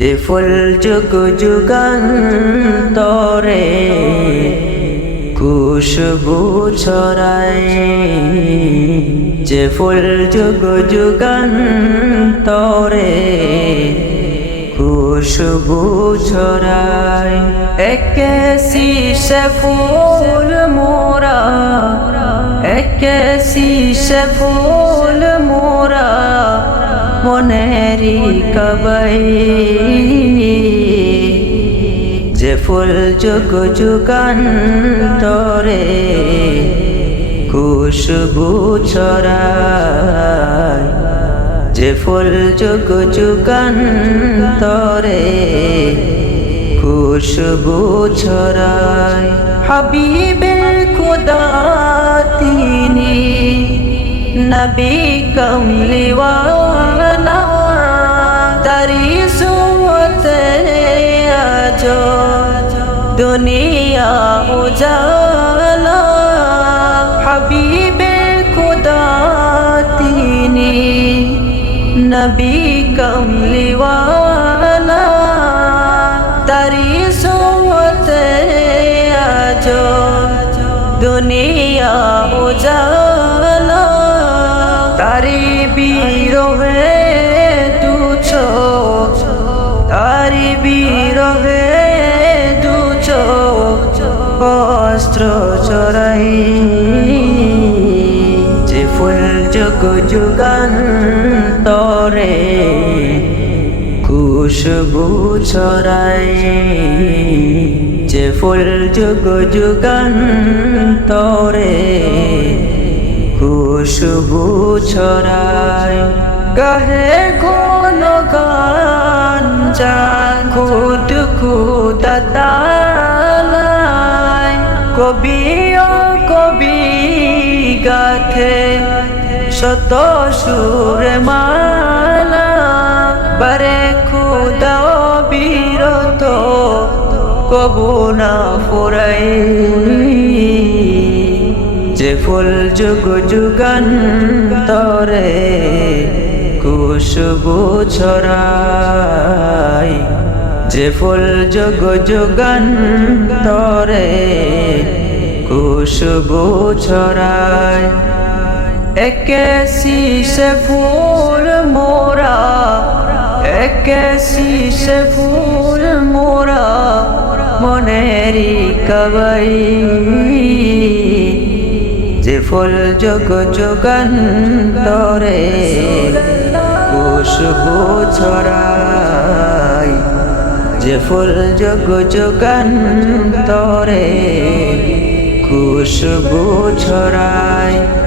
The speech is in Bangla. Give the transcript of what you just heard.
যে ফুল যুগ যুগান্তরে খুশবু ছড়ায়। যে ফুল যুগ যুগান্তরে খুশবু ছড়ায়। একে শীষে ফুল মোরা, একে শীষে ফুল মোরা মনেরি কবাই ফুল যুগ যুগান্তরে খুশবু ছড়ায়। যে ফুল যুগ যুগান্তরে খুশবু ছড়ায়। হাবিবের খুদা তিনি, নবী কমলিওয়ালা দুনিয়া উজালা হাবিবের খুদা তিনি নবী কমলিওয়ালা। তারি সুমতে আজ দুনিয়া উজালা তারি বিরহে অস্ত্র চড়াই যে ফুল যুগ যুগান্তরে খুশবু ছড়াই যে ফুল যুগ যুগান্তরে খুশবু ছড়ায় গাহে কোন গান কবি, ও কবি গাথে, শত সুর মালা বারে খুদা বিরত, কবু না ফুরাই যে ফুল যুগ যুগান্তরে খুশবু ছড়াই, যে ফুল যুগ যুগান্তরে খুশবু ছড়াই একে শীষে ফুল মোরা, একে শীষে ফুল মোরা মনেরি কবাই। যে ফুল যোগ যুগান্তরে খুশবু ছড়াই যে ফুল যোগ যুগান্তরে খুশবু ছড়ায়।